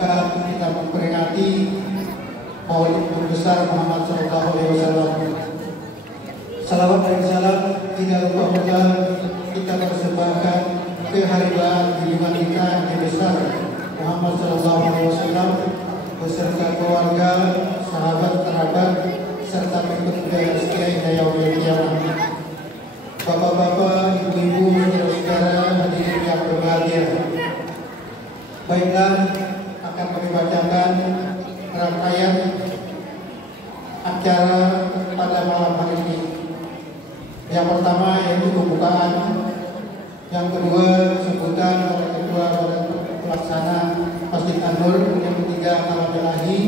Kita memperingati Maulid besar Muhammad SAW. Salawat dan salam tidak lupa pula kita persembahkan kehadiran junjungan kita yang besar Muhammad SAW beserta keluarga, sahabat, kerabat, serta pengikut yang setia hingga yaumil qiyamah. Bapak-bapak, ibu-ibu, saudara-saudara hadirin yang berbahagia. Baiklah, akan kami bacakan rangkaian acara pada malam hari ini. Yang pertama yaitu pembukaan, yang kedua sebutan oleh ketua badan pelaksana Masjid An-Nur, yang ketiga kalam ilahi,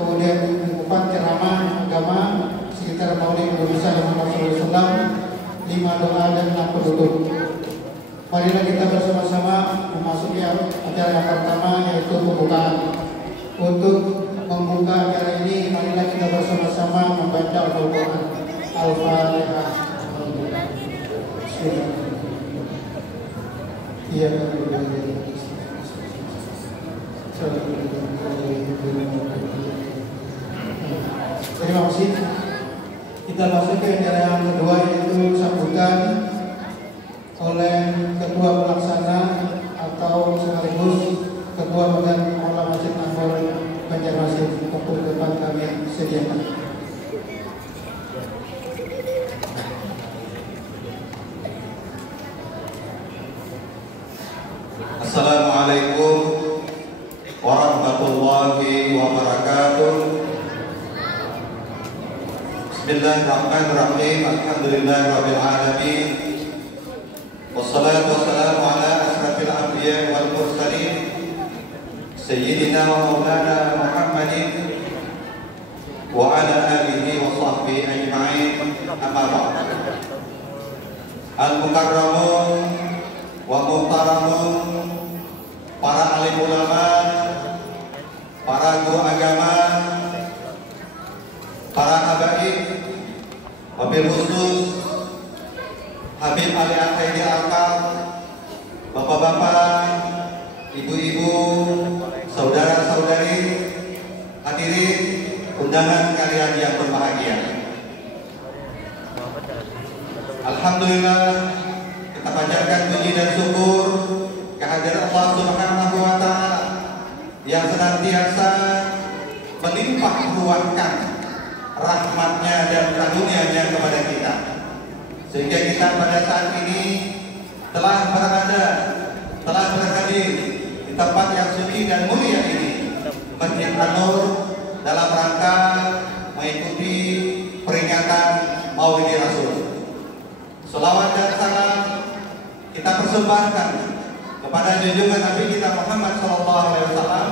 kemudian keempat ceramah agama sekitar Maulid Besar Muhammad SAW, 5 doa dan 6 penutup. Marilah kita bersama-sama memasuki acara yang pertama yaitu pembukaan. Untuk membuka acara ini, marilah kita bersama-sama membaca Al-Quran. Al-Fatihah. Terima kasih. Kita masuk ke acara yang kedua yaitu sambutan oleh ketua pelaksana atau sekaligus ketua badan pengelola Masjid An-Nur Banjarmasin. Untuk depan kami sediakan. Assalamualaikum warahmatullahi wabarakatuh. Bismillahirrahmanirrahim. Alhamdulillahirabbil alamin. Wassalatu wassalamu ala asrafil anbiya wal mursalin sayyidina wa maulana Muhammadin wa ala alihi wa sahbihi ajma'in. Amma ba'd. Al-mukarramun wa muhtaramun, para alim ulama, para guru agama, para habaib, wabil khusus Habib Ali Al-Qaidi Al-Qam, bapak-bapak, ibu-ibu, saudara-saudari, hadirin undangan kalian yang berbahagia. Alhamdulillah, kita panjatkan puji dan syukur kehadiran Allah Subhanahu wa Ta'ala yang senantiasa melimpah ruahkan rahmatnya dan karunia-Nya kepada kita, sehingga kita pada saat ini telah berada, telah berhadir di tempat yang suci dan mulia ini, Masjid An-Nur, dalam rangka mengikuti peringatan Maulid Rasul. Selawat dan salam kita persembahkan kepada junjungan Nabi kita Muhammad SAW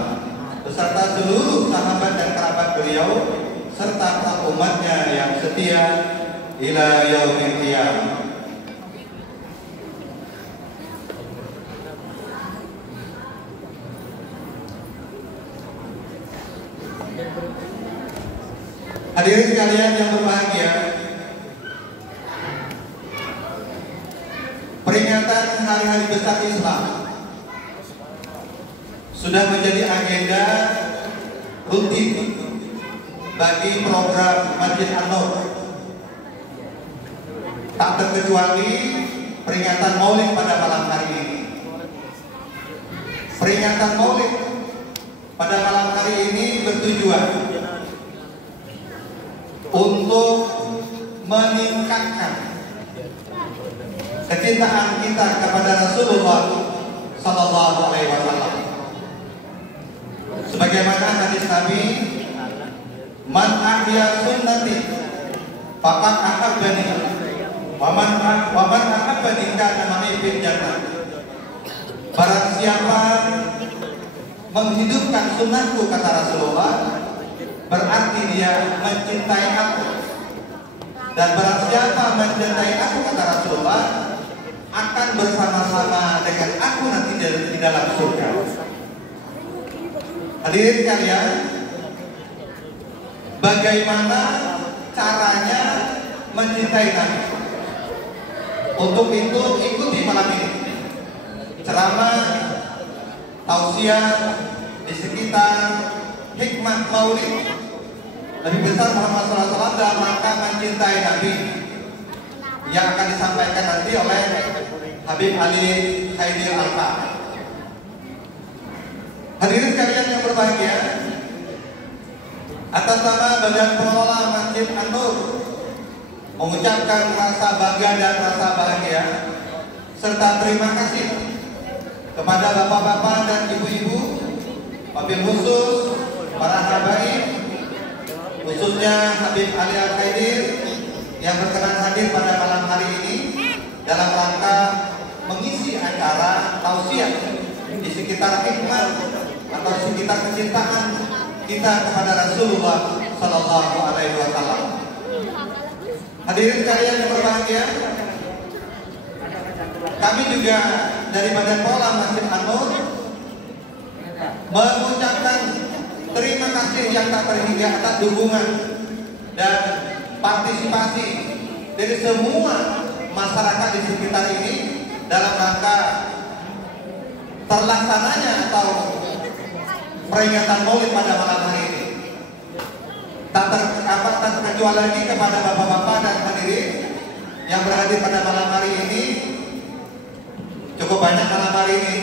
beserta seluruh sahabat dan kerabat beliau serta umatnya yang setia ila yaumil qiyamah. Hadirin sekalian yang berbahagia, peringatan hari-hari besar Islam sudah menjadi agenda rutin bagi program Masjid An-Nur. Tak terkecuali peringatan Maulid pada malam hari ini. Peringatan Maulid pada malam hari ini bertujuan untuk meningkatkan kecintaan kita kepada Rasulullah Sallallahu Alaihi Wasallam. Sebagaimana hadis Nabi, man ahya sunnati faqad ahabbani wa man ahabbani kana ma'i fil jannah. Barang siapa menghidupkan sunnahku, kata Rasulullah, berarti dia mencintai aku. Dan barang siapa mencintai aku, kata Rasulullah, akan bersama-sama dengan aku nanti di dalam surga. Hadirin sekalian, bagaimana caranya mencintai Nabi? Untuk itu ikuti malam ini ceramah tausiah di sekitar hikmah maulid lebih besar Muhammad SAW dalam rangka mencintai Nabi yang akan disampaikan nanti oleh Habib Ali Khairil Alfa. Hadirin sekalian yang berbahagia, atas nama Badan Pengelola Masjid An-Nur mengucapkan rasa bangga dan rasa bahagia serta terima kasih kepada bapak-bapak dan ibu-ibu, wabil khusus para habaib, khususnya Habib Ali Al-Khairil yang berkenan hadir pada malam hari ini dalam rangka mengisi acara tausiah di sekitar hikmah atau sekitar kecintaan kita kepada Rasulullah Sallallahu Alaihi Wasallam. Hadirin sekalian yang berbahagia, kami juga dari Badan Pengelola Masjid An-Nur mengucapkan terima kasih yang tak terhingga atas dukungan dan partisipasi dari semua masyarakat di sekitar ini dalam rangka terlaksananya atau peringatan Maulid pada malam hari ini. Tak terkecuali lagi kepada bapak-bapak dan hadirin yang berhadir pada malam hari ini. Cukup banyak malam hari ini.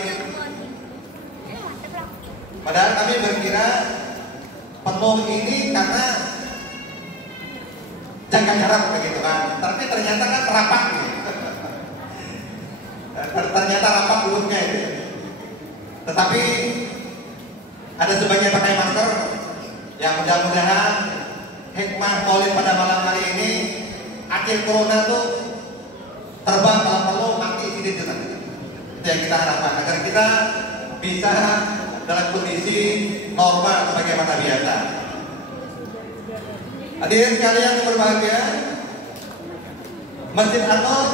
Padahal kami berkira penuh ini karena jaga jarak begitu kan. Tapi ternyata kan rapat. Ternyata rapat dulunya itu. Tetapi ada sebagian pakai masker. Yang mudah-mudahan hikmah Maulid pada malam hari ini akhir corona tuh terbang kalau perlu mati sini juga. Itu yang kita harapkan agar kita bisa dalam kondisi normal sebagaimana biasa. Hadirin sekalian yang berbahagia, Masjid An-Nur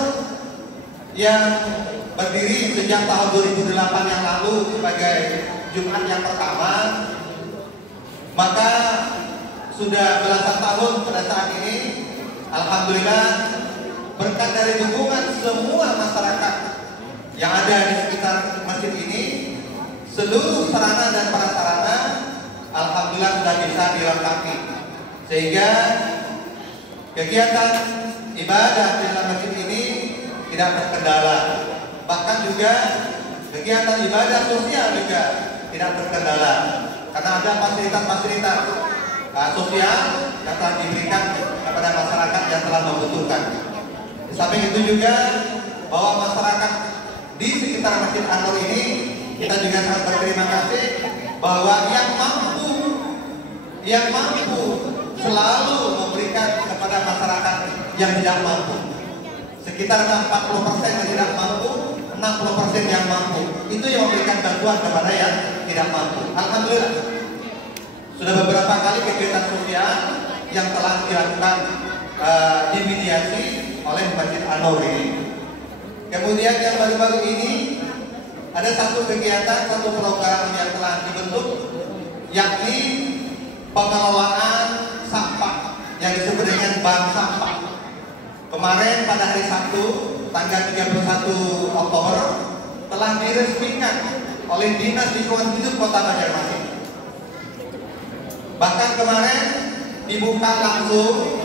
yang berdiri sejak tahun 2008 yang lalu sebagai Jumat yang pertama, maka sudah belasan tahun pada saat ini, alhamdulillah berkat dari dukungan semua masyarakat yang ada di sekitar masjid ini, seluruh sarana dan prasarana alhamdulillah sudah bisa dilengkapi, sehingga kegiatan ibadah di dalam masjid ini tidak terkendala. Bahkan juga kegiatan ibadah sosial juga tidak terkendala karena ada fasilitas-fasilitas sosial yang telah diberikan kepada masyarakat yang telah membutuhkan. Di samping itu juga bahwa masyarakat di sekitar Masjid An-Nur ini kita juga sangat berterima kasih bahwa yang mampu selalu memberikan kepada masyarakat yang tidak mampu. Sekitar 40% yang tidak mampu, 60% yang mampu. Itu yang memberikan bantuan kepada yang tidak mampu. Alhamdulillah. Sudah beberapa kali kegiatan sosial yang telah dilakukan dimediasi oleh Masjid An-Nur ini. Kemudian yang baru-baru ini ada satu kegiatan, satu program yang telah dibentuk, yakni pengelolaan sampah yang disebut dengan bank sampah. Kemarin pada hari Sabtu tanggal 31 Oktober telah diresmikan oleh Dinas Lingkungan Hidup Kota Banjarmasin. Bahkan kemarin dibuka langsung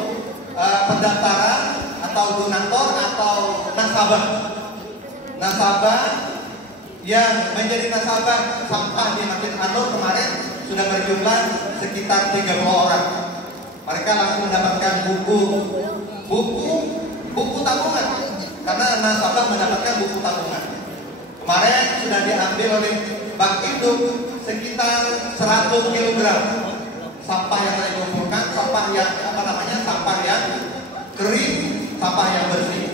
pendaftaran atau donatur atau nasabah yang menjadi nasabah sampah di Masjid An-Nur kemarin sudah berjumlah sekitar 30 orang. Mereka langsung mendapatkan buku tabungan karena nasabah mendapatkan buku tabungan. Kemarin sudah diambil oleh Bank Induk sekitar 100 kg sampah yang telah dikumpulkan, sampah yang sampah yang kering, sampah yang bersih.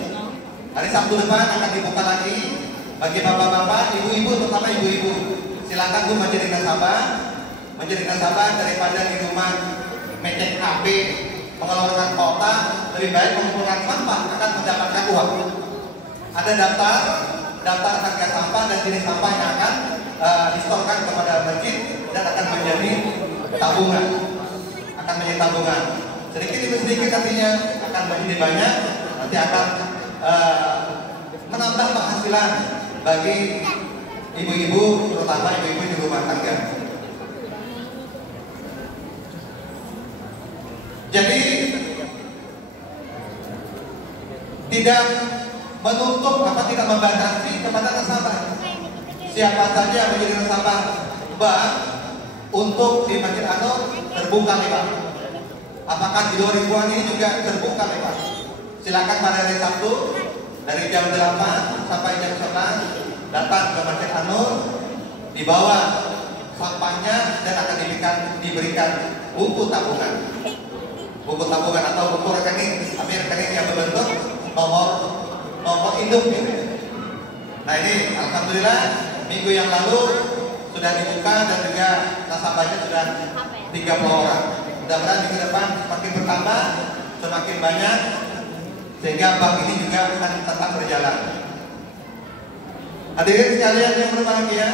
Hari Sabtu depan akan dibuka lagi bagi bapak-bapak, ibu-ibu, terutama ibu-ibu. Silakan Bu menjadi nasabah daripada di rumah mecek HP mengeluarkan kota, lebih baik mengumpulkan sampah akan mendapatkan uang. Ada daftar harga sampah dan jenis sampah yang akan disetorkan kepada masjid dan akan menjadi tabungan. Sedikit demi sedikit artinya akan menjadi banyak, nanti akan menambah penghasilan bagi ibu-ibu, terutama ibu-ibu di rumah tangga. Jadi tidak menutup tidak membatasi kepada nasabah. Siapa saja yang menjadi nasabah bank untuk di Masjid An-Nur terbuka lebar. Apakah di 2000-an ini juga terbuka lebar? Silakan pada hari Sabtu dari jam 8 sampai jam 9 datang ke Masjid An-Nur, dibawa sampahnya dan akan diberikan buku tabungan atau buku rekening, rekening yang berbentuk nomor induk gitu. Nah ini alhamdulillah minggu yang lalu sudah dibuka dan juga nasabahnya sudah 30 orang. Mudah-mudahan minggu depan semakin bertambah, semakin banyak, sehingga bank ini juga akan tetap berjalan. Hadirin sekalian yang berbahagia,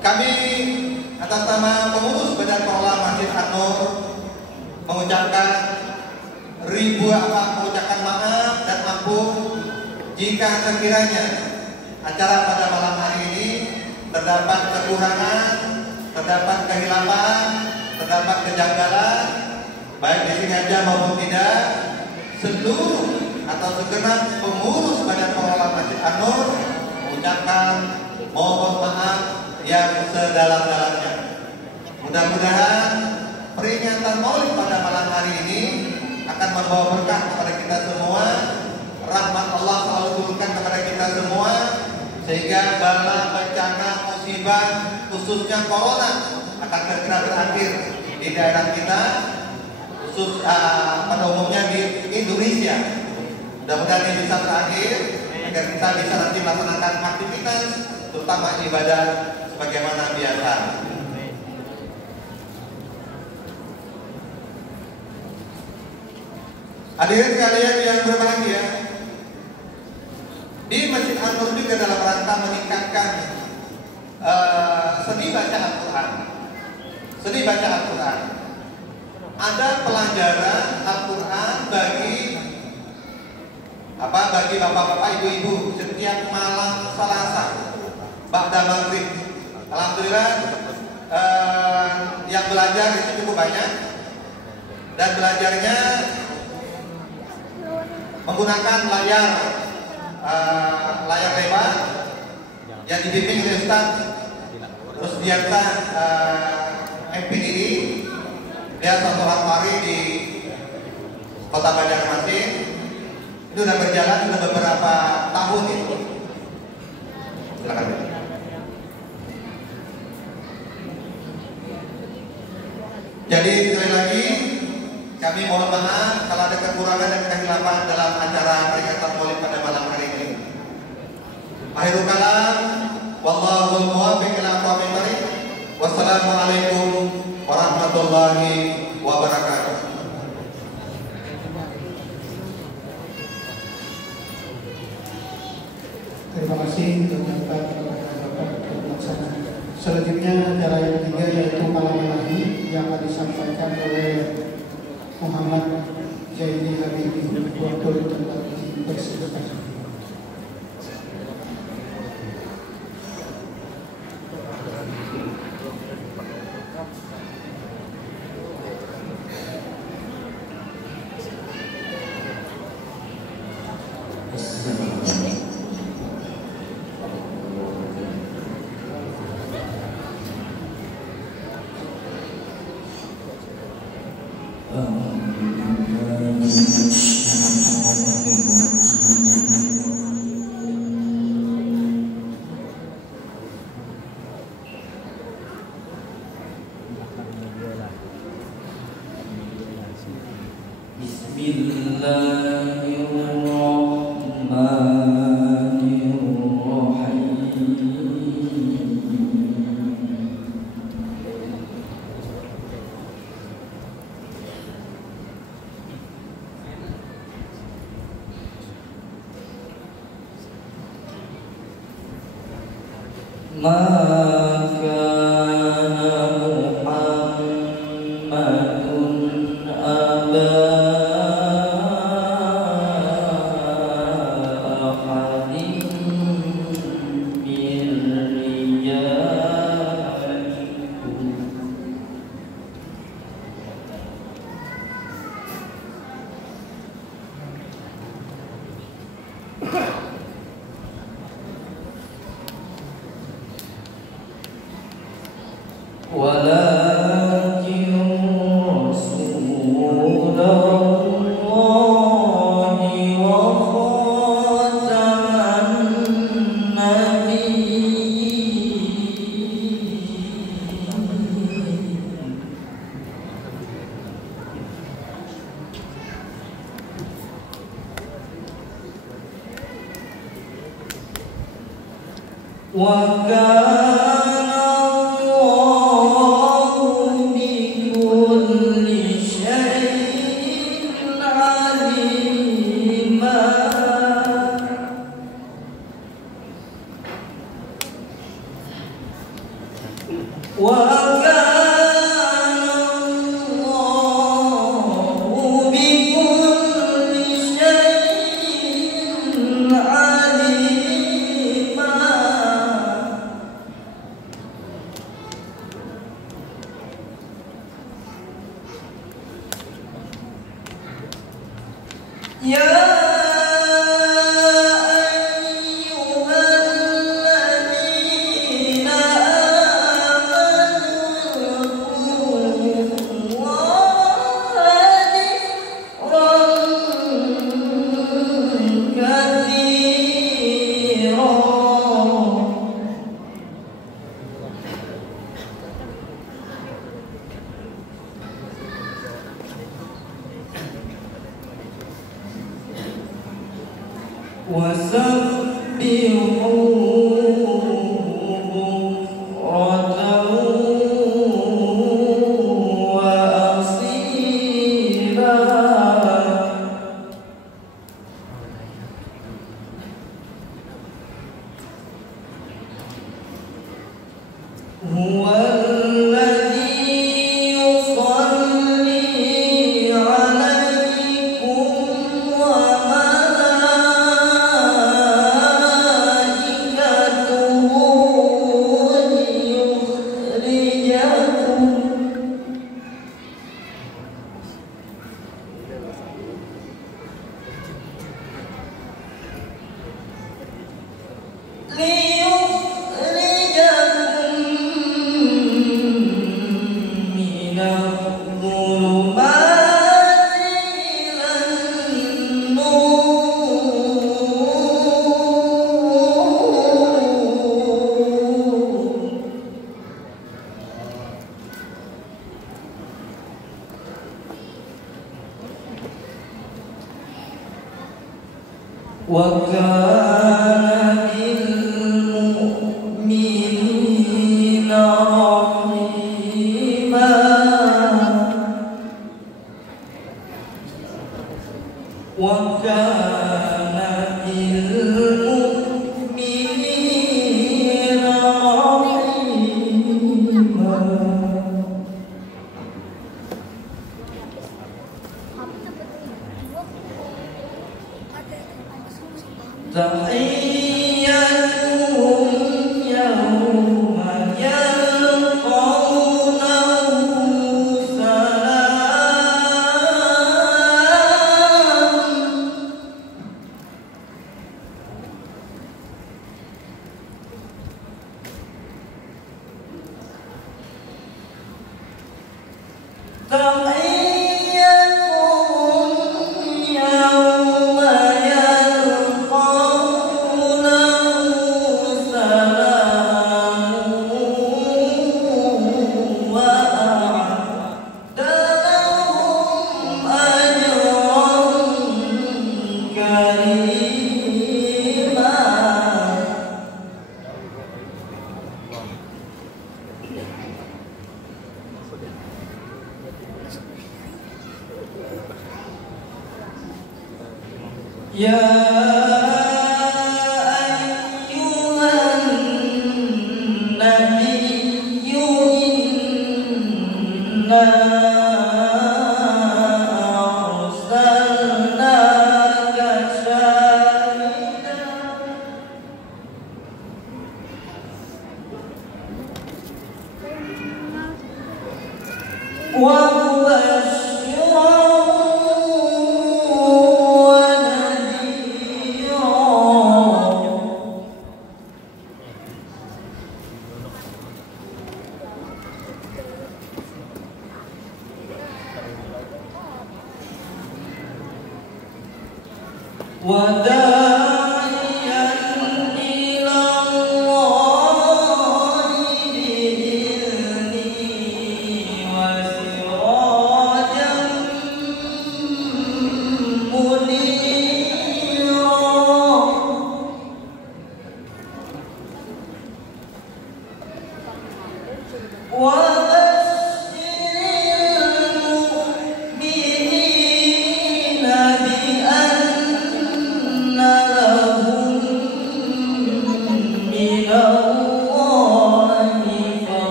kami atas nama pengurus Badan Pengelola Masjid An-Nur mengucapkan mengucapkan maaf dan ampun jika sekiranya acara pada malam hari ini terdapat kekurangan, terdapat kehilapan, terdapat kejanggalan, baik disengaja maupun tidak. Seluruh atau segenap pengurus Badan Pengelola Masjid An-Nur mengucapkan mohon maaf yang sedalam-dalamnya. Mudah-mudahan peringatan Maulid pada malam hari ini akan membawa berkah kepada kita semua, rahmat Allah selalu turunkan kepada kita semua, sehingga bala, bencana, musibah, khususnya corona akan segera berakhir di daerah kita, khusus pada umumnya di Indonesia. Mudah-mudahan ini bisa berakhir agar kita bisa nanti melaksanakan aktivitas, terutama ibadah sebagaimana biasa. Hadirin sekalian yang berbahagia, di Masjid An-Nur juga dalam rangka meningkatkan seni baca Al-Quran. Ada pelajaran Al-Quran bagi bapak-bapak, ibu-ibu setiap malam Selasa ba'da maghrib. Alhamdulillah yang belajar itu cukup banyak, dan belajarnya menggunakan layar lebar yang dibimbing oleh Ustaz Rusdianta MPDD. Dia suatu hari di Kota Banjarmasin. Itu sudah berjalan sudah beberapa tahun itu. Silakan. Jadi sekali lagi kami mohon maaf kalau ada kekurangan dan kehilapan dalam acara peringatan Maulid pada malam hari ini. Akhirul kalam, wallahul muwaffiq ila aqwamit thoriq. Wassalamualaikum warahmatullahi wabarakatuh. Terima kasih kepada Bapak Pelaksana. Selanjutnya acara yang ketiga yaitu malam ilahi yang akan disampaikan oleh Muhammad Zaini Habibi, wakil tempat bersekretariat.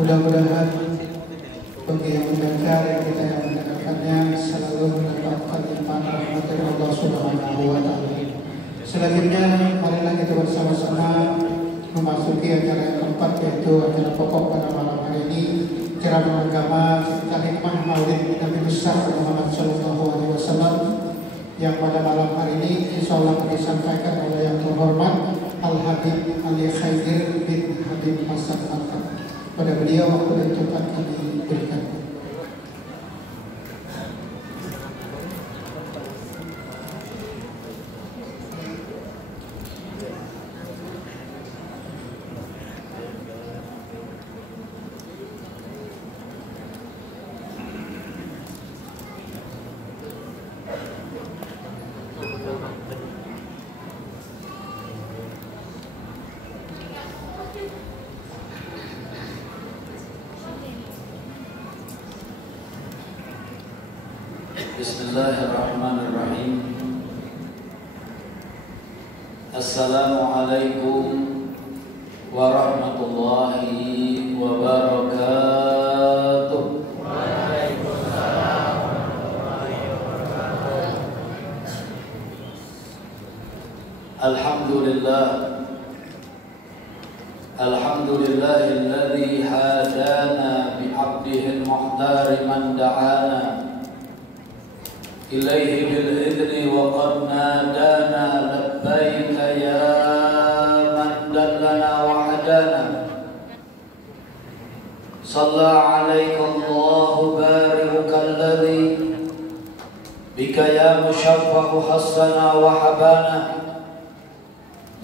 Mudah-mudahan bagi yang mendengar dan kita yang mendengarkannya selalu mendapatkan limpahan rahmat dari Allah Subhanahu wa Ta'ala. Selanjutnya, marilah kita bersama-sama memasuki acara yang keempat, yaitu acara pokok pada malam hari ini, ceramah agama serta hikmah Maulid Nabi besar Muhammad Sallallahu Alaihi Wasallam, yang pada malam hari ini insya Allah disampaikan oleh yang terhormat Al-Habib Ali Khaidir bin Habib Hasan Al-Kab. Pada beliau waktu dan tempat kami berikan. Bismillahirrahmanirrahim. Assalamualaikum warahmatullahi wabarakatuh. Waalaikumsalam warahmatullahi wabarakatuh. Alhamdulillah. Alhamdulillahilladzi hadana bi'abdihil muhtari man da'ana إليه بالإذن وقد نادانا لبيك يا من دلنا وحدانا صلى عليك الله بارك الذي بك يا مشفق حصنا وحبانا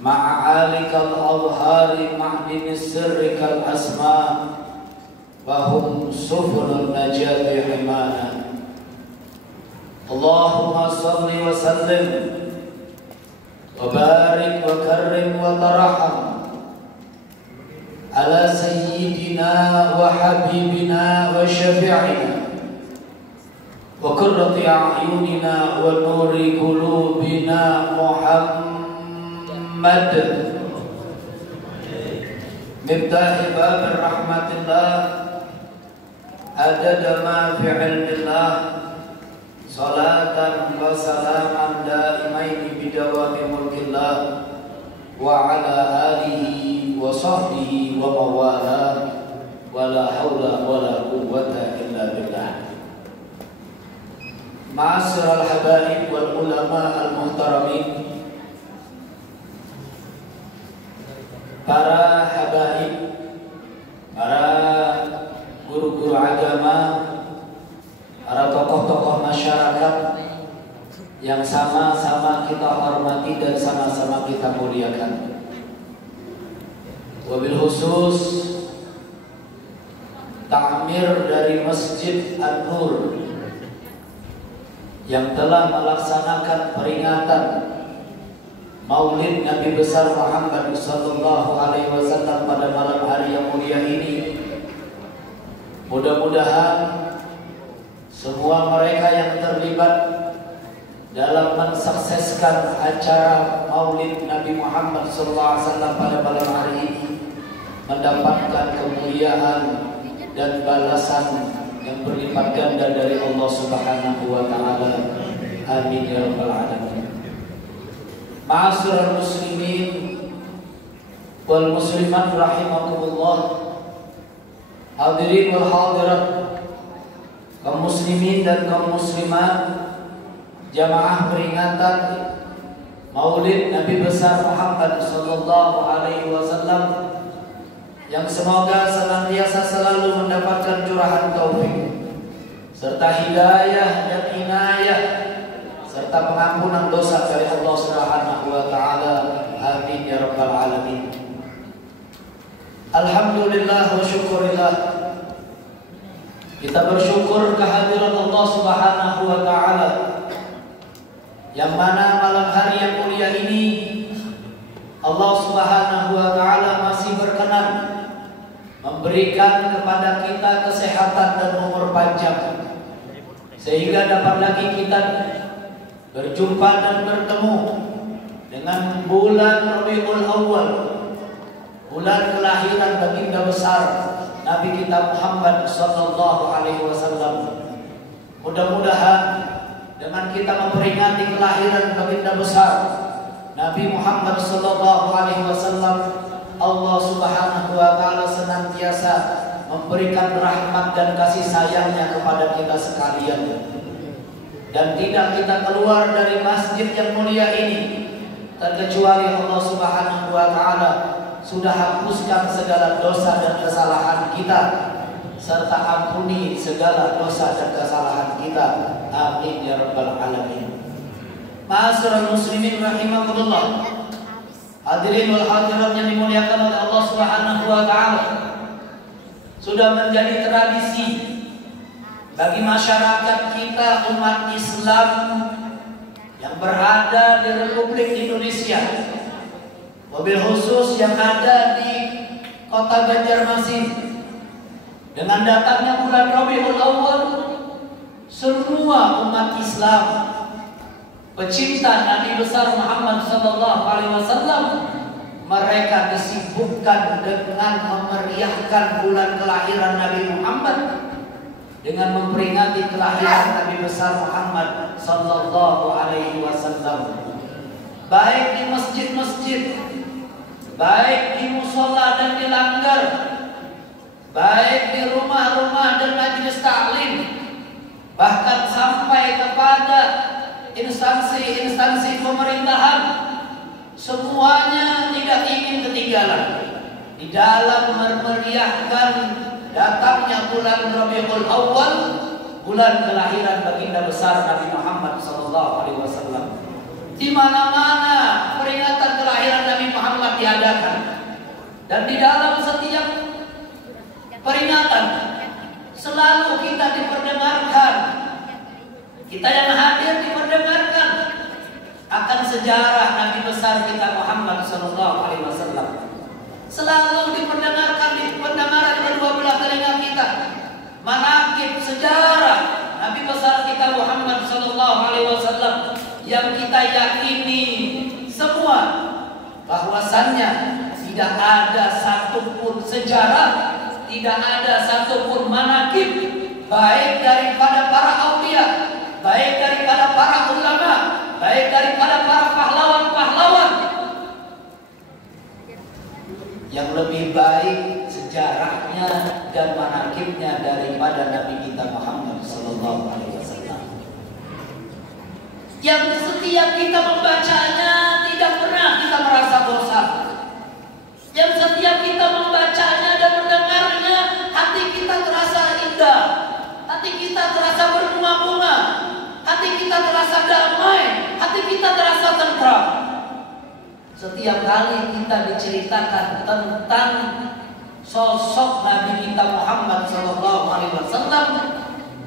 مع عالك الأظهار معدن السر كالأسماء وهم سفن النجاة حمانا اللهم صل وسلم وبارك وكرم وترحم على سيدنا وحبيبنا وشفيعنا وقرة أعيننا ونور قلوبنا محمد مفتاح باب رحمة الله عدد ما في علم الله salatan wa salaman daimaini bidawami mulkillah wa ala alihi wa sahbihi wa mawala wa la hawla wa la quwwata illa billah. Ma'asyiral habaib wal ulama al muhtaramin, para habaib, para guru-guru agama, para tokoh-tokoh masyarakat yang sama-sama kita hormati dan sama-sama kita muliakan. Wabil khusus takmir dari Masjid An-Nur yang telah melaksanakan peringatan Maulid Nabi besar Muhammad sallallahu alaihi wasallam pada malam hari yang mulia ini, Mudah-mudahan semua mereka yang terlibat dalam mensukseskan acara Maulid Nabi Muhammad SAW pada malam hari ini mendapatkan kemuliaan dan balasan yang berlipat ganda dari Allah Subhanahu wa taala. Amin ya rabbal alamin. Ma'asyiral muslimin wal muslimat rahimakumullah. Hadirin wal hadirat, kaum muslimin dan kaum muslimat, jamaah peringatan Maulid Nabi besar Muhammad sallallahu alaihi wasallam yang semoga senantiasa selalu mendapatkan curahan taufik serta hidayah dan inayah serta pengampunan dosa dari Allah Subhanahu wa taala. Amin ya rabbal alamin. Alhamdulillah wa syukurillah, kita bersyukur kehadiran Allah Subhanahu wa taala yang mana malam hari yang mulia ini Allah Subhanahu wa taala masih berkenan memberikan kepada kita kesehatan dan umur panjang sehingga dapat lagi kita berjumpa dan bertemu dengan bulan Rabiul Awal, bulan kelahiran baginda besar Nabi kita Muhammad sallallahu alaihi wasallam. Mudah-mudahan dengan kita memperingati kelahiran baginda besar Nabi Muhammad sallallahu alaihi wasallam, Allah Subhanahu wa taala senantiasa memberikan rahmat dan kasih sayangnya kepada kita sekalian. Dan tidak kita keluar dari masjid yang mulia ini terkecuali Allah Subhanahu wa taala sudah hapuskan segala dosa dan kesalahan kita serta ampuni segala dosa dan kesalahan kita. Amin ya rabbal alamin. Ma'asyiral muslimin rahimakumullah. Hadirin wal hadirat yang dimuliakan oleh Allah Subhanahu wa taala. Sudah menjadi tradisi bagi masyarakat kita umat Islam yang berada di Republik Indonesia, mobil khusus yang ada di kota Banjarmasin, dengan datangnya bulan Rabiul Awal, semua umat Islam pecinta Nabi besar Muhammad sallallahu alaihi wasallam, mereka disibukkan dengan memeriahkan bulan kelahiran Nabi Muhammad dengan memperingati kelahiran Nabi besar Muhammad sallallahu alaihi wasallam. Baik di masjid-masjid, baik di musola dan di langgar, baik di rumah-rumah dan majelis taklim, bahkan sampai kepada instansi-instansi pemerintahan, semuanya tidak ingin ketinggalan di dalam memeriahkan datangnya bulan Rabiul Awal, bulan kelahiran baginda besar Nabi Muhammad SAW. Di mana-mana peringatan kelahiran Nabi Muhammad diadakan, dan di dalam setiap peringatan selalu kita diperdengarkan, kita yang hadir diperdengarkan akan sejarah Nabi besar kita Muhammad SAW. Selalu diperdengarkan di pendengaran kedua belah telinga kita manaqib sejarah Nabi besar kita Muhammad SAW yang kita yakini semua bahwasannya tidak ada satupun sejarah, tidak ada satupun manaqib baik daripada para aulia, baik daripada para ulama, baik daripada para pahlawan-pahlawan yang lebih baik sejarahnya dan manaqibnya daripada Nabi kita Muhammad sallallahu alaihi wasallam. Yang setiap kita membacanya tidak pernah kita merasa bosan. Yang setiap kita membacanya dan mendengarnya, hati kita terasa indah, hati kita terasa berbunga-bunga, hati kita terasa damai, hati kita terasa tentram. Setiap kali kita diceritakan tentang sosok Nabi kita Muhammad SAW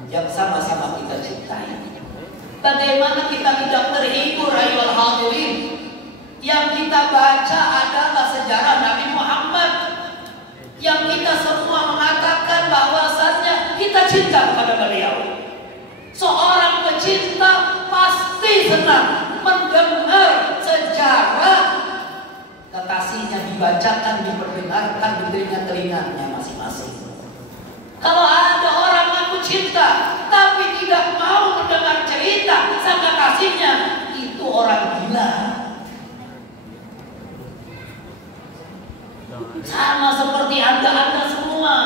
yang sama-sama kita cintai, bagaimana kita tidak terhibur ayyuhal hadirin? Yang kita baca adalah sejarah Nabi Muhammad, yang kita semua mengatakan bahwasannya cinta kepada beliau. Seorang pecinta pasti senang mendengar sejarah kekasihnya dibacakan, diperdengarkan di telinga-telinganya masing-masing. Kalau ada orang mengaku cinta tapi tidak mau mendengar cerita sang kekasihnya, itu orang gila. Sama seperti Anda semua.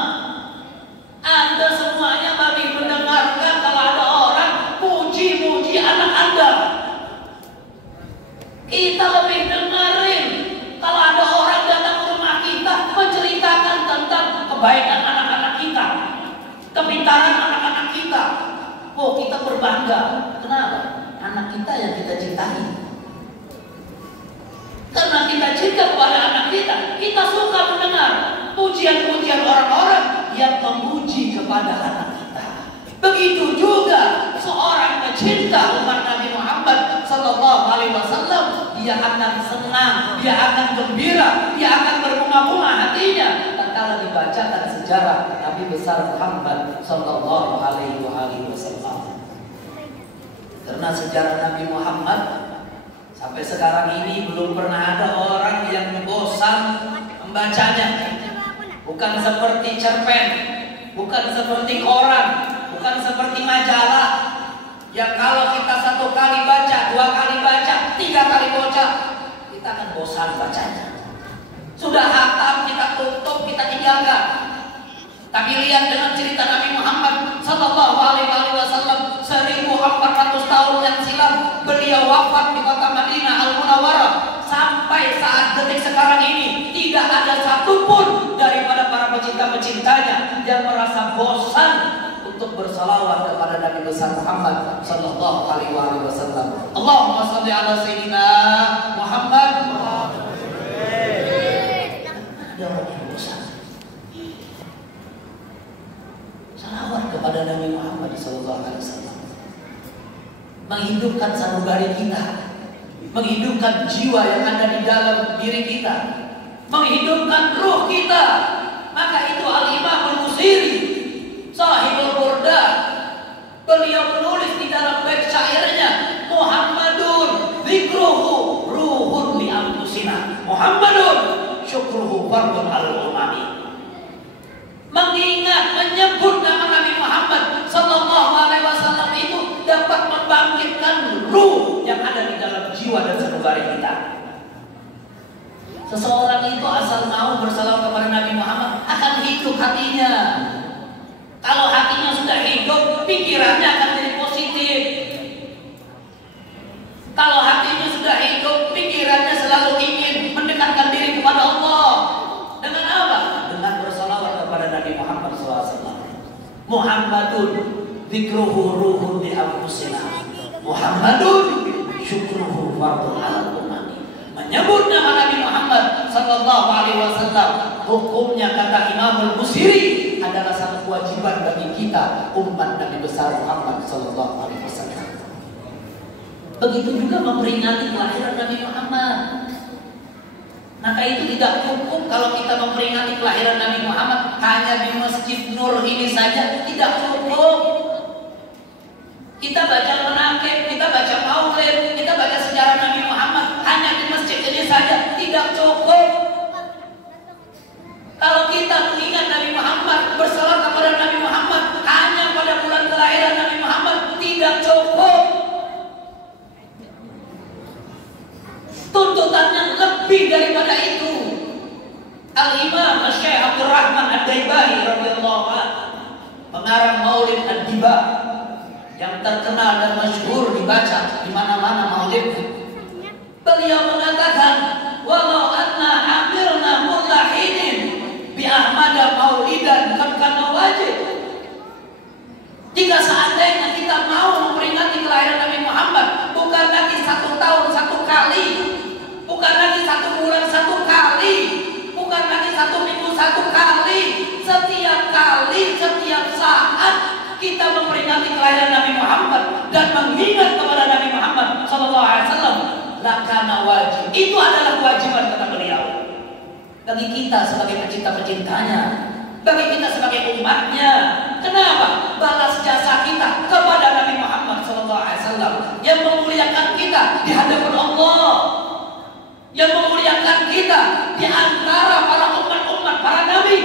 Anda semuanya lebih mendengarkan kalau ada orang puji-puji anak Anda. Kita lebih dengerin kalau ada orang datang ke rumah kita menceritakan tentang kebaikan anak-anak kita, kepintaran anak-anak kita. Oh, kita berbangga. Kenapa? Anak kita yang kita cintai. Karena kita cinta kepada anak kita, kita suka mendengar pujian-pujian orang-orang yang memuji kepada anak kita. Begitu juga seorang pecinta umat Nabi Muhammad sallallahu alaihi wasallam, dia akan senang, dia akan gembira, dia akan berbunga-bunga hatinya tatkala dibacakan sejarah Nabi besar Muhammad sallallahu alaihi wasallam. Karena sejarah Nabi Muhammad sampai sekarang ini belum pernah ada orang yang bosan membacanya. Bukan seperti cerpen, bukan seperti koran, bukan seperti majalah yang kalau kita satu kali baca, dua kali baca, tiga kali baca, kita akan bosan bacanya. Sudah hatam kita tutup, kita tinggalkan. Tapi lihat dengan cerita Nabi Muhammad sallallahu alaihi wasallam 1400 tahun yang silam, beliau wafat di kota Madinah Al-Munawwarah. Sampai saat detik sekarang ini tidak ada satupun daripada para pecinta-pecintanya yang merasa bosan untuk bersalawat kepada Nabi besar Muhammad sallallahu alaihi wasallam. Allahumma shalli ala sayyidina Muhammad. Ada orang yang bosan salawat kepada Nabi Muhammad sallallahu alaihi wasallam, menghidupkan sanubari kita, menghidupkan jiwa yang ada di dalam diri kita, menghidupkan ruh kita. Maka itu Al-Imam Al-Busiri Sahibul Burda, beliau menulis di dalam bait syairnya, Muhammadun dzikruhu ruhun li anfusina, Muhammadun syukruhu fardun al-umami. Mengingat, menyebut nama Nabi Muhammad sallallahu alaihi wasallam itu dapat membangkitkan ruh yang ada di dalam jiwa dan sanubari kita. Seseorang itu asal mau bersalawat kepada Nabi Muhammad akan hidup hatinya. Kalau hatinya sudah hidup, pikirannya akan jadi positif. Kalau hatinya sudah hidup, pikirannya selalu ingin mendekatkan diri kepada Allah. Dengan apa? Dengan bersalawat kepada Nabi Muhammad SAW. Muhammadun dzikruhu ruhun li anfusina, Muhammadun syukruhu fardun alal umami. Menyebut nama Nabi Muhammad sallallahu alaihi wasallam, hukumnya kata Imam Al-Busiri adalah satu kewajiban bagi kita umat Nabi besar Muhammad sallallahu alaihi wasallam. Begitu juga memperingati kelahiran Nabi Muhammad. Maka itu tidak cukup kalau kita memperingati kelahiran Nabi Muhammad hanya di Masjid Nur ini saja, tidak cukup. Kita baca menakib, kita baca maulid, kita baca sejarah Nabi Muhammad hanya di masjid ini saja, tidak cukup. Kalau kita mengingat Nabi Muhammad, bersalawat kepada Nabi Muhammad hanya pada bulan kelahiran Nabi Muhammad, tidak cukup. Tuntutannya lebih daripada itu. Al-Imam Syekh Abdul Rahman Ad-Daibahi radhiyallahu anhu, pengarang Maulid Ad-Diba yang terkenal dan masyhur dibaca di mana-mana maulid, beliau mengatakan, walau anna amirna mullahinin bi ahmada maulidan kan kana wajib. Jika seandainya kita mau memperingati kelahiran Nabi Muhammad, bukan lagi 1 tahun 1 kali, bukan lagi 1 bulan 1 kali, bukan lagi 1 minggu 1 kali, setiap kali, setiap saat kita memperingati kelahiran Nabi Muhammad dan mengingat kepada Nabi Muhammad sallallahu alaihi wasallam, lakana wajib. Itu adalah kewajiban kata beliau. Bagi kita sebagai pecinta-pecintanya, bagi kita sebagai umatnya, Kenapa? Balas jasa kita kepada Nabi Muhammad SAW yang memuliakan kita di hadapan Allah, yang memuliakan kita di antara para umat-umat, para nabi,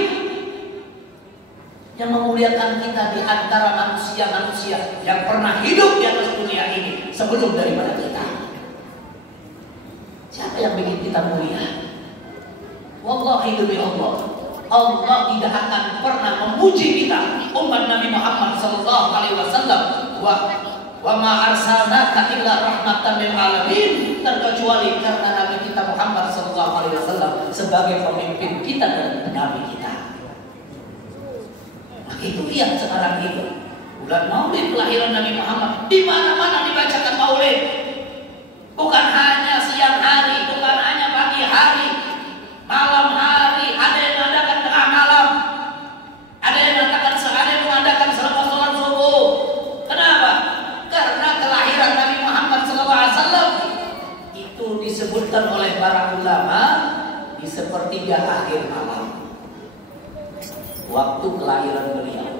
yang memuliakan kita di antara manusia-manusia yang pernah hidup di atas dunia ini sebelum daripada kita. Siapa yang bikin kita mulia? Wallahi demi Allah, Allah tidak akan pernah memuji kita umat Nabi Muhammad sallallahu alaihi wasallam wa ma arsalnaka illa rahmatan lil alamin, terkecuali karena Nabi kita Muhammad sallallahu alaihi wasallam sebagai pemimpin kita dan nabi kita. Nah, itu yang sekarang itu bulan Maulid kelahiran Nabi Muhammad, di mana-mana dibacakan Maulid. Bukan hanya siang hari, bukan hanya pagi hari, malam hari, ada yang mengadakan tengah malam, ada yang mengadakan selepas sholat subuh. Kenapa? Karena kelahiran Nabi Muhammad SAW itu disebutkan oleh para ulama di sepertiga akhir malam, waktu kelahiran beliau.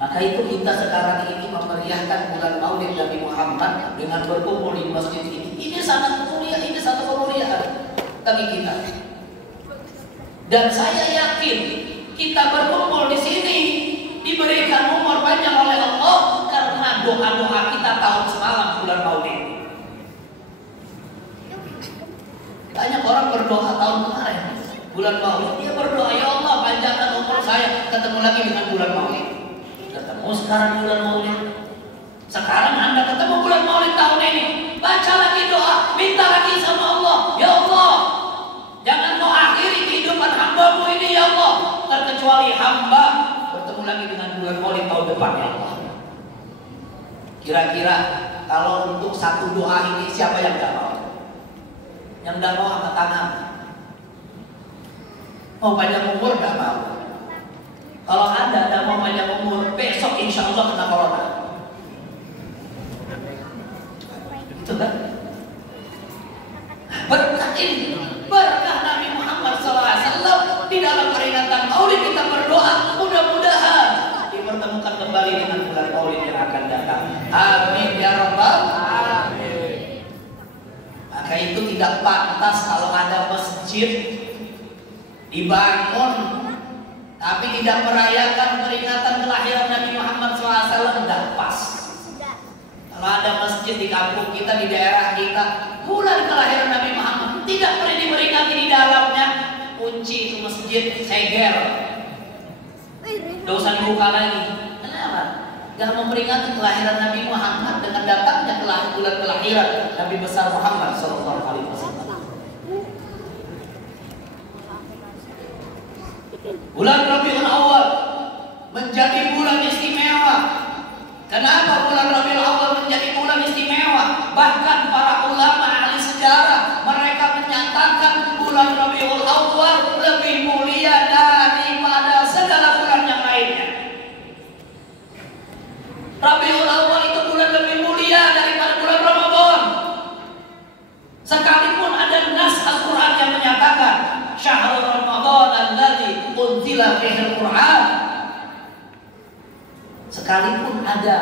Maka itu kita sekarang ini memeriahkan bulan Maulid Nabi Muhammad dengan berkumpul di masjid ini. Ini sangat mulia, ini satu kemuliaan bagi kita. Dan saya yakin kita berkumpul di sini diberikan umur panjang oleh Allah karena doa-doa kita tahun semalam bulan Maulid. Banyak orang berdoa tahun kemarin bulan Maulid, dia berdoa, ya Allah panjangkan umur saya, ketemu lagi dengan bulan Maulid. Ketemu sekarang bulan Maulid. Sekarang Anda ketemu bulan Maulid tahun ini, baca lagi doa, minta lagi sama Allah, ya Allah, jangan kau akhiri kehidupan hamba-Mu ini ya Allah, terkecuali hamba bertemu lagi dengan bulan Maulid tahun depan ya Allah. Kira-kira kalau untuk satu doa ini siapa yang tidak mau? Yang tidak mau angkat tangan. Mau panjang umur tidak mau. Kalau Anda tidak mau panjang umur, besok insya Allah kena corona. Itu kan? Berkah ini, berkah Nabi Muhammad SAW di dalam peringatan Maulid kita berdoa, mudah-mudahan dipertemukan kembali dengan bulan Maulid yang akan datang. Amin ya Rabbal alamin. Maka itu tidak pantas kalau ada masjid dibangun tapi tidak merayakan peringatan kelahiran Nabi Muhammad SAW, tidak pas. Kalau ada masjid di kampung kita, di daerah kita, bulan kelahiran Nabi Muhammad tidak boleh diperingati di dalamnya, kunci itu masjid, segel, dosa dibuka lagi. Kenapa? Gak memperingati kelahiran Nabi Muhammad dengan datangnya bulan kelahiran Nabi besar Muhammad SAW. Bulan Rabiul Awal menjadi bulan istimewa. Kenapa bulan Rabiul Awal menjadi bulan istimewa? Bahkan para ulama ahli sejarah mereka menyatakan bulan Rabiul Awal lebih mulia daripada segala bulan yang lainnya. Rabiul Awal itu bulan lebih mulia daripada bulan Ramadan. Sekalipun ada nas Al-Quran yang menyatakan Syahrul Ramadan alladzi unzila fihil Quran, sekalipun ada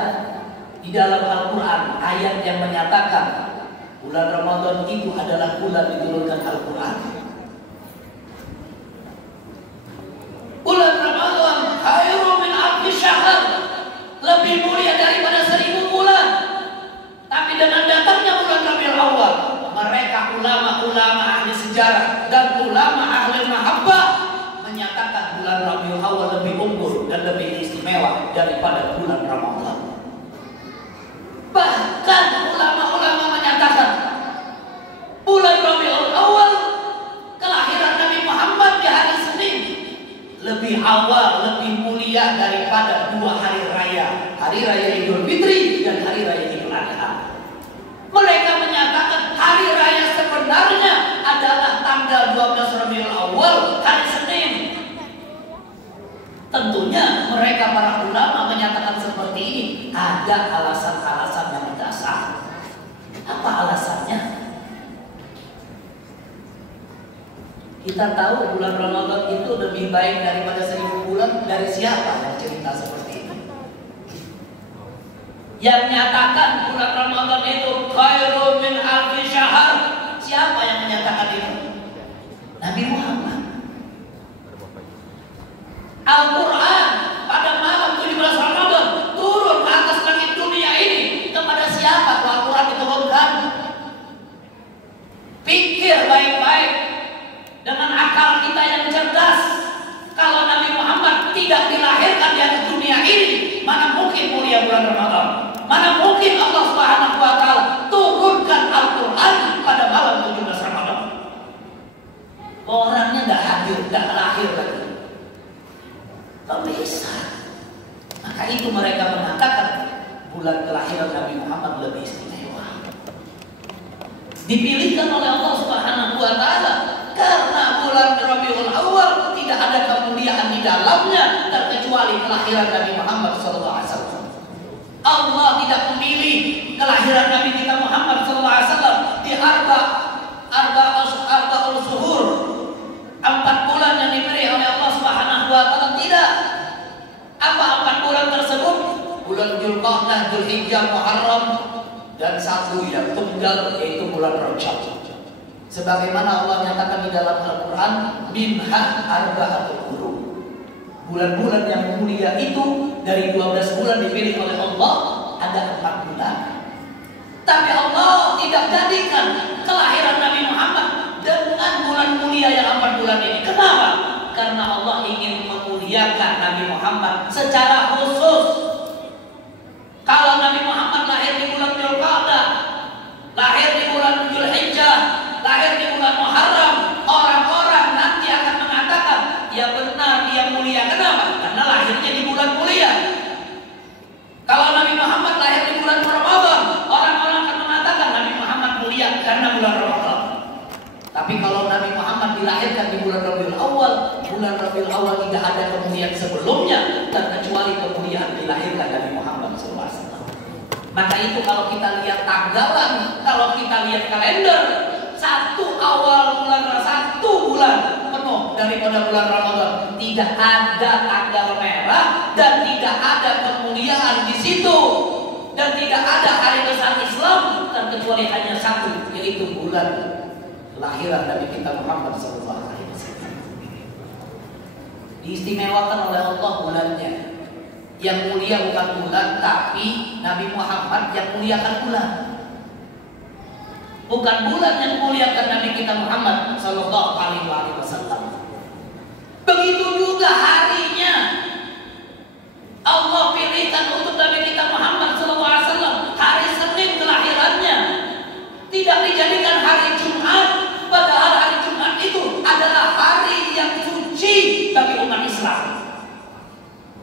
di dalam Al-Quran ayat yang menyatakan bulan Ramadan itu adalah bulan diturunkan Al-Quran. Bulan Ramadan khairu min alfi syahr, lebih mulia daripada 1000 bulan. Tapi dengan datangnya bulan Rabiul Awal, mereka ulama-ulama ahli sejarah dan ulama ahli mahabbah menyatakan bulan Rabiul Awal lebih unggul dan lebih istimewa daripada bulan Ramadan. Bahkan ulama-ulama menyatakan bulan Rabiul Awal kelahiran Nabi Muhammad di hari Senin lebih awal, lebih mulia daripada 2 hari raya, hari raya Idul Fitri dan hari raya Idul Adha. Mereka menyatakan hari raya sebenarnya adalah tanggal 12 Rabiul Awal, hari Senin. Tentunya mereka para ulama menyatakan seperti ini ada alasan-alasan yang mendasar. Apa alasannya? Kita tahu bulan Ramadan itu lebih baik daripada 1000 bulan. Dari siapa yang cerita seperti ini? Yang menyatakan bulan Ramadan itu khairun min alfi syahr. Siapa yang menyatakan itu? Nabi Muhammad. Al-Quran pada malam 17 Ramadan turun ke atas langit dunia ini. Kepada siapa Al-Quran diturunkan? Pikir baik-baik dengan akal kita yang cerdas. Kalau Nabi Muhammad tidak dilahirkan di atas dunia ini, mana mungkin mulia bulan Ramadan? Mana mungkin Allah Subhanahu wa taala turunkan Al-Quran pada malam 17 Ramadan? Orangnya tidak hadir, tidak lahir lagi. Tak bisa. Maka itu mereka mengatakan bulan kelahiran Nabi Muhammad lebih istimewa. Dipilihkan oleh Allah Subhanahu wa taala karena bulan Rabiul Awwal tidak ada kemuliaan di dalamnya terkecuali kelahiran Nabi Muhammad SAW. Allah tidak memilih kelahiran Nabi kita Muhammad SAW di arba'ul zuhur, 4 bulan yang diberi oleh Allah Subhanahu wa taala. Tidak. Apa 4 bulan tersebut? Bulan Dzulqa'dah, Dzulhijjah, Muharram, dan 1 yang tunggal yaitu bulan Rajab. Sebagaimana Allah nyatakan di dalam Al-Quran, minha arba'atul hurum. Bulan-bulan yang mulia itu dari 12 bulan dipilih oleh Allah ada 4 bulan. Tapi Allah tidak jadikan kelahiran Nabi Muhammad dengan bulan mulia yang 4 bulan ini. Kenapa? Karena Allah ingin memuliakan Nabi Muhammad secara khusus. Kalau Nabi Muhammad lahir di bulan Dzulqa'dah, lahir di bulan Dzulhijjah, lahir di bulan Muharram, orang-orang nanti akan mengatakan, ya benar dia mulia. Kenapa? Karena lahirnya di bulan mulia. Kalau Nabi Muhammad lahir di bulan Ramadan, orang-orang akan mengatakan Nabi Muhammad mulia karena bulan Ramadan. Tapi kalau Nabi Muhammad dilahirkan di bulan Rabiul Awwal, bulan Rabiul Awwal tidak ada kemuliaan sebelumnya terkecuali kemuliaan dilahirkan Nabi Muhammad SAW. Maka itu kalau kita lihat tanggalan, kalau kita lihat kalender, 1 awal bulan, 1 bulan penuh daripada bulan Ramadan, tidak ada tanggal merah dan tidak ada kemuliaan di situ, dan tidak ada hari besar Islam terkecuali hanya 1, yaitu bulan kelahiran Nabi kita Muhammad SAW. Diistimewakan oleh Allah bulannya. Yang mulia bukan bulan, tapi Nabi Muhammad yang muliakan bulan. Bukan bulan yang muliakan Nabi kita Muhammad Sallallahu Alaihi Wasallam. Begitu juga harinya Allah pilihkan untuk Nabi kita Muhammad Sallallahu Alaihi Wasallam hari Senin kelahirannya. Tidak dijadikan hari Jumat, padahal hari Jumat itu adalah hari yang suci bagi umat Islam.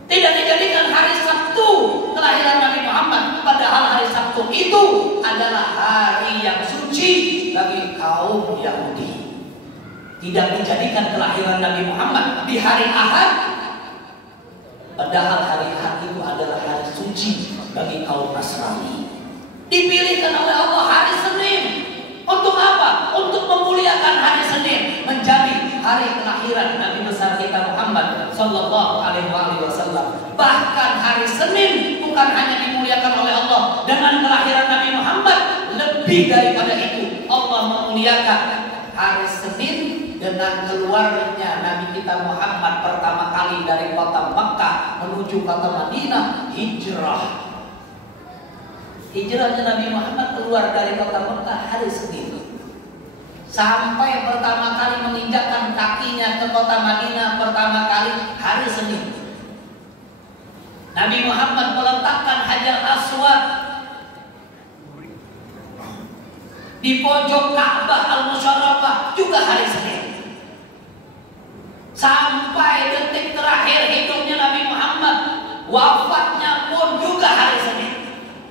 Tidak dijadikan hari Sabtu kelahiran Nabi Muhammad, padahal hari Sabtu itu adalah hari yang suci bagi kaum Yahudi. Tidak dijadikan kelahiran Nabi Muhammad di hari Ahad, padahal hari Ahad itu adalah hari suci bagi kaum Nasrani. Dipilihkan oleh Allah hari Senin. Untuk apa? Untuk memuliakan hari Senin menjadi hari kelahiran Nabi besar kita Muhammad Sallallahu Alaihi Wasallam. Bahkan hari Senin bukan hanya dimuliakan oleh Allah dengan kelahiran Nabi Muhammad, lebih daripada itu Allah memuliakan hari Senin dengan keluarnya Nabi kita Muhammad pertama kali dari kota Makkah menuju kota Madinah, hijrah. Hijrahnya Nabi Muhammad keluar dari kota Mekah hari Senin. Sampai pertama kali menginjakkan kakinya ke kota Madinah pertama kali hari Senin. Nabi Muhammad meletakkan Hajar Aswad di pojok Ka'bah Al-Musyarrafah juga hari Senin. Sampai detik terakhir hidupnya Nabi Muhammad, wafatnya pun juga hari Senin.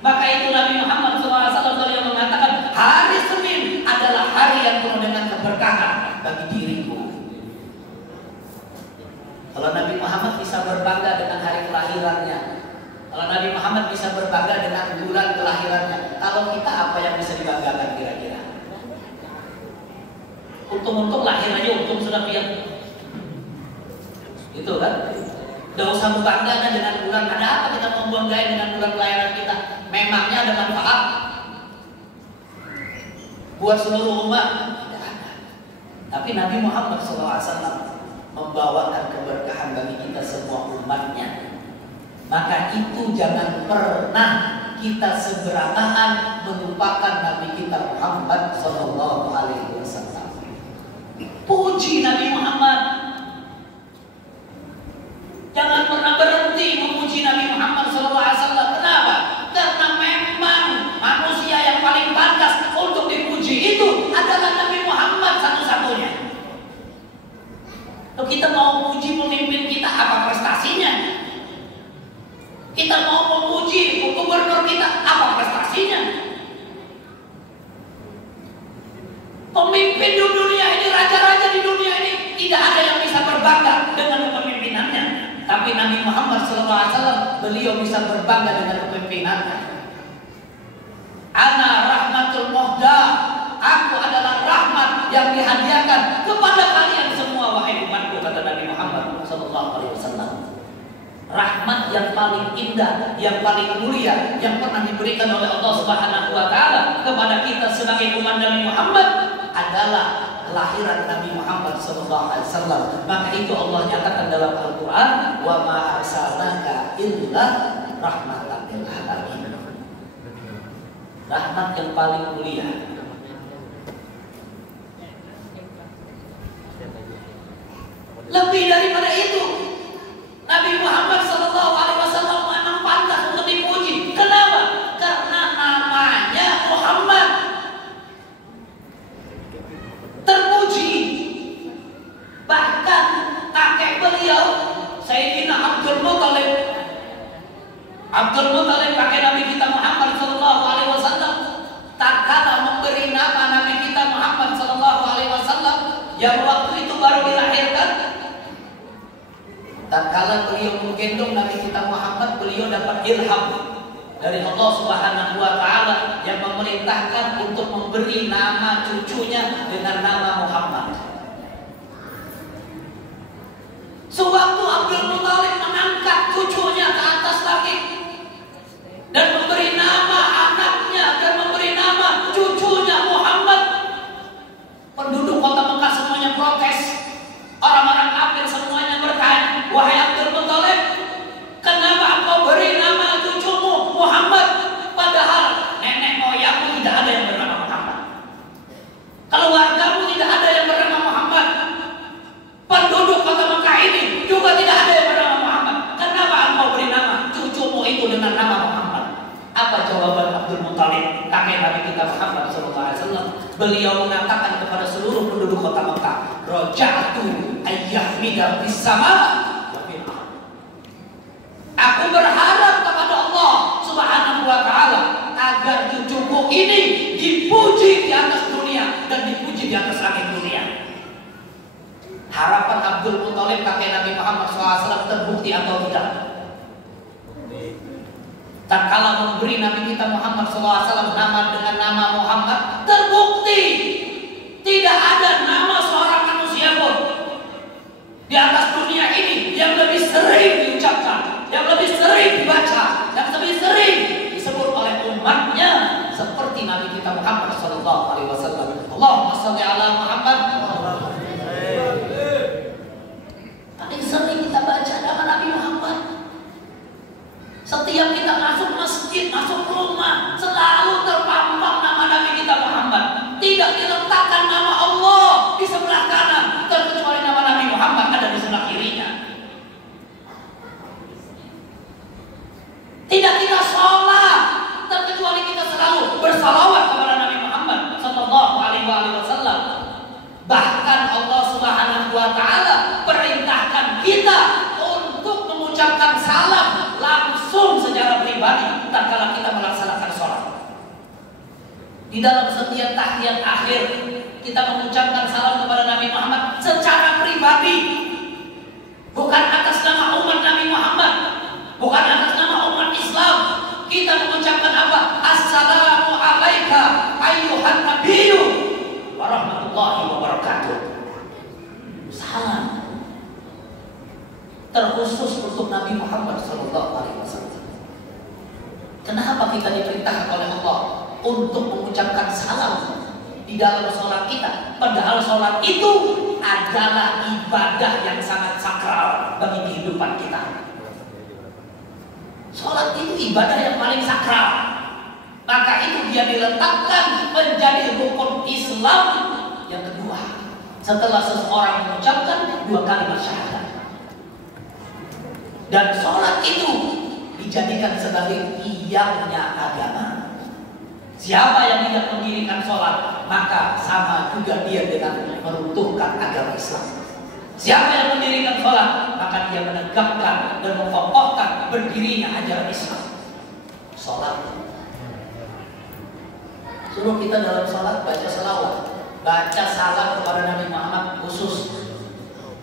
Maka itu Nabi Muhammad SAW yang mengatakan hari Senin adalah hari yang penuh dengan keberkahan bagi diriku. Kalau Nabi Muhammad bisa berbangga dengan hari kelahirannya, kalau Nabi Muhammad bisa berbangga dengan bulan kelahirannya, kalau kita apa yang bisa dibanggakan kira-kira? Untuk Untung-untung lahir aja, untung sudah lihat. Itu kan? Tidak usah berbangga dengan bulan. Ada apa kita mau banggain dengan bulan kelahiran kita? Memangnya ada manfaat buat seluruh umat? Tidak ada. Tapi Nabi Muhammad SAW membawakan keberkahan bagi kita semua umatnya. Maka itu jangan pernah kita seberapaan melupakan Nabi kita Muhammad SAW. Puji Nabi Muhammad. Jangan pernah berhenti memuji Nabi Muhammad SAW. Kenapa? Karena memang manusia yang paling pantas untuk dipuji itu adalah Nabi Muhammad satu-satunya. Kalau kita mau memuji pemimpin kita, apa prestasinya? Kita mau memuji gubernur kita, apa prestasinya? Pemimpin di dunia ini, raja-raja di dunia ini, tidak ada yang bisa berbangga dengan kepemimpinannya. Tapi Nabi Muhammad SAW, beliau bisa berbangga dengan kepemimpinannya. Ana rahmatul muhda, aku adalah rahmat yang dihadiahkan kepada kalian semua wahai umatku, kata Nabi Muhammad SAW. Rahmat yang paling indah, yang paling mulia, yang pernah diberikan oleh Allah Subhanahu wa Ta'ala kepada kita sebagai umat Nabi Muhammad adalah kelahiran Nabi Muhammad SAW. Maka itu Allah nyatakan dalam Al-Quran, wa ma arsalnaka illa rahmatan lil alamin. Rahmat yang paling mulia. Lebih daripada itu, Nabi Muhammad SAW memang pantas untuk dipuji. Kenapa? Karena namanya Muhammad. Terpuji. Bahkan kakek beliau, Sayyidina Abdul Muttalib. Abdul Muttalib kakek Nabi kita Muhammad SAW. Tak kala memberi nama Nabi kita Muhammad SAW yang waktu itu baru dilahirkan. Tatkala beliau menggendong Nabi kita Muhammad, beliau dapat ilham dari Allah Subhanahu wa Ta'ala yang memerintahkan untuk memberi nama cucunya dengan nama Muhammad. Sewaktu Abdul Muttalib mengangkat cucunya ke atas langit dan memberi nama anaknya dan memberi nama cucunya Muhammad, penduduk kota Mekah semuanya protes. Orang-orang kafir semuanya bertanya, wahai Abdul Muttalib, kenapa engkau beri nama cucumu Muhammad, padahal nenek moyangmu tidak ada yang bernama Muhammad, keluargamu tidak ada yang bernama Muhammad, penduduk kota Mekah ini juga tidak ada yang bernama Muhammad. Kenapa engkau beri nama cucumu itu dengan nama Muhammad? Apa jawaban Abdul Muttalib, kakek Nabi kita Muhammad SAW? Beliau mengatakan kepada seluruh penduduk kota Mekah, roja'tu ayyahmida fis sama wa fil ardh. Aku berharap kepada Allah Subhanahu wa Ta'ala agar cucuku ini dipuji di atas dunia dan dipuji di atas langit dunia. Harapan Abdul Muttalib kakek Nabi Muhammad SAW terbukti atau tidak? Tatkala memberi Nabi kita Muhammad SAW nama dengan nama Muhammad, terbukti tidak ada nama seorang manusia pun di atas dunia ini yang lebih sering diucapkan, yang lebih sering dibaca, yang lebih sering disebut oleh umatnya seperti Nabi kita Muhammad SAW. Allahumma shalli ala Muhammad. Paling sering kita baca nama Nabi Muhammad. Setiap kita masuk masjid, masuk rumah, selalu terpampang nama Nabi kita Muhammad. Tidak diletakkan nama Allah di sebelah kanan, terkecuali nama Nabi Muhammad ada di sebelah kirinya. Tidak kita sholat, terkecuali kita selalu bersalawat kepada Nabi Muhammad Sallallahu Alaihi Wasallam. Bahkan Allah Subhanahu Wa Taala perintahkan kita untuk mengucapkan salam langsung secara pribadi tatkala kita melaksanakan sholat. Di dalam setiap tahiyat akhir kita mengucapkan salam kepada Nabi Muhammad secara pribadi, bukan atas nama umat Nabi Muhammad, bukan atas nama umat Islam. Kita mengucapkan apa? Assalamu alaika ayyuhan nabiyyu wa rahmatullahi wa barakatuh. terkhusus untuk Nabi Muhammad SAW. Kenapa kita diperintahkan oleh Allah untuk mengucapkan salam di dalam sholat kita? Padahal sholat itu adalah ibadah yang sangat sakral bagi kehidupan kita. Sholat itu ibadah yang paling sakral. Maka itu dia diletakkan menjadi rukun Islam yang kedua setelah seseorang mengucapkan 2 kalimat syahadat. Dan sholat itu dijadikan sebagai tiangnya agama. Siapa yang tidak mendirikan sholat, maka sama juga dia dengan meruntuhkan agama Islam. Siapa yang mendirikan sholat, maka dia menegakkan dan mengokohkan berdirinya ajaran Islam. Sholat. Suruh kita dalam sholat baca selawat, baca salam kepada Nabi Muhammad khusus.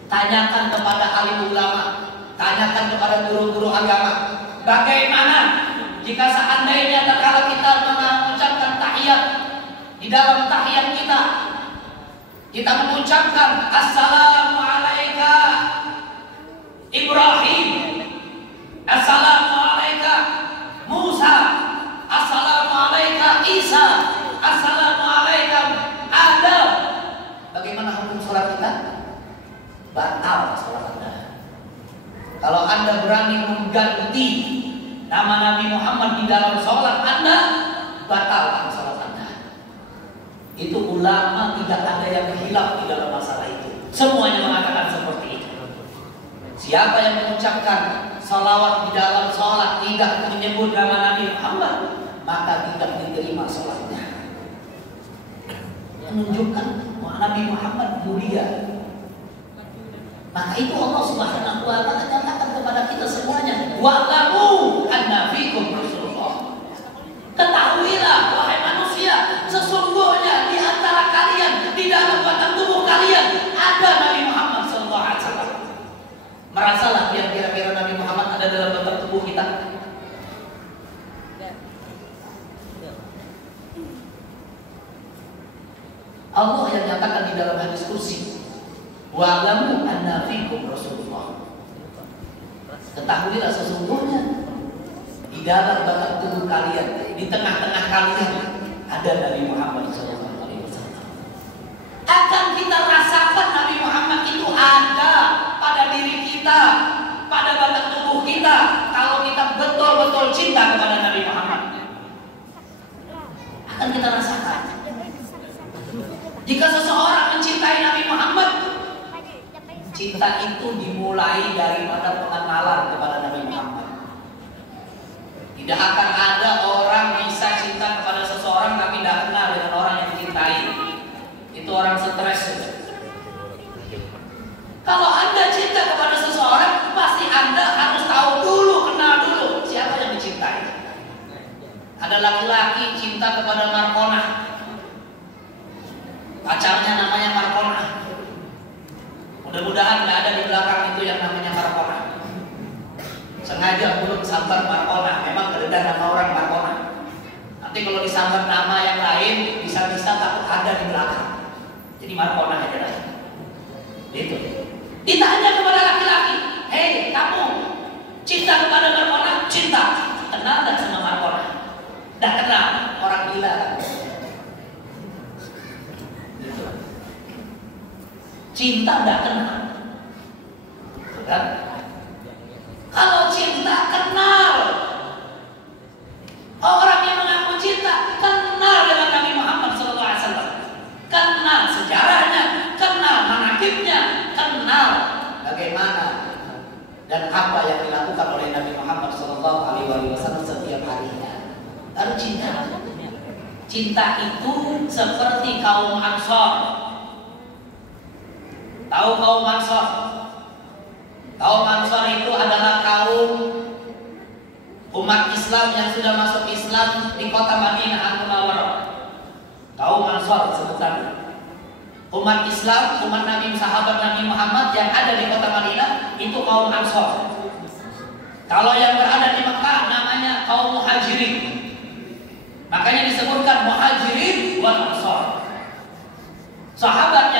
Tanyakan kepada alim ulama, tanyakan kepada guru-guru agama, bagaimana jika seandainya tatkala kita mengucapkan tahiyat, di dalam tahiyat kita mengucapkan assalamu alayka Ibrahim, assalamu alayka Musa, assalamu alayka Isa, assalamu alayka Adam. Bagaimana hukum sholat kita? Batal sholat Anda. Kalau Anda berani mengganti nama Nabi Muhammad di dalam sholat Anda, batalkan sholat Anda. Itu ulama tidak ada yang hilaf di dalam masalah itu. Semuanya mengatakan seperti itu. Siapa yang mengucapkan salawat di dalam sholat tidak menyebut nama Nabi Muhammad, maka tidak diterima sholatnya. Menunjukkan bahwa Nabi Muhammad mulia. Maka itu Allah Subhanahu wa ta'ala katakan kepada kita semuanya, wa'lamu anna fikum Rasulullah. Ketahuilah wahai manusia, sesungguhnya di antara kalian, di dalam batang tubuh kalian ada Nabi Muhammad SAW. Merasalah yang kira-kira Nabi Muhammad ada dalam batang tubuh kita. Allah yang nyatakan di dalam hadis kursi, wa'lamu anna fikum Rasulullah. Ketahuilah sesungguhnya di dalam batang tubuh kalian, di tengah-tengah kalian ada Nabi Muhammad SAW. Akan kita rasakan Nabi Muhammad itu ada pada diri kita, pada batang tubuh kita, kalau kita betul-betul cinta kepada Nabi Muhammad. Akan kita rasakan. Jika seseorang mencintai Nabi Muhammad, cinta itu dimulai daripada pengenalan kepada Nabi Muhammad. Tidak akan ada orang bisa cinta kepada seseorang tapi tidak kenal dengan orang yang dicintai. Itu orang stres. Kalau Anda cinta kepada seseorang, pasti Anda harus tahu dulu, kenal dulu siapa yang dicintai. Ada laki-laki cinta kepada Markona, pacarnya namanya Markona. Mudah-mudahan nggak ada di belakang itu yang namanya Markona. Sengaja belum sambar Markona, memang ada nama orang Markona. Nanti kalau disambar nama yang lain, bisa-bisa takut ada di belakang. Jadi Markona aja lah. Itu. Ditanya kepada laki-laki, hei kamu cinta kepada Markona? Cinta. Kenal nggak sama Markona? Dah kenal, orang gila. Cinta nggak kenal. Kan? Kalau cinta kenal. Orang yang mengaku cinta kenal dengan Nabi Muhammad SAW. Kenal sejarahnya, kenal manakibnya, kenal bagaimana dan apa yang dilakukan oleh Nabi Muhammad SAW setiap harinya. Lalu cinta. Cinta itu seperti kaum Ansor. Tahu kaum Ansor? Kaum Ansor itu adalah kaum umat Islam yang sudah masuk Islam di kota Madinah Al-Munawwarah. Kaum Ansor sebutannya. Umat Islam, umat Nabi, sahabat Nabi Muhammad yang ada di kota Madinah itu kaum Ansor. Kalau yang berada di Mekah namanya kaum Muhajirin. Makanya disebutkan Muhajirin wal Ansor. Sahabat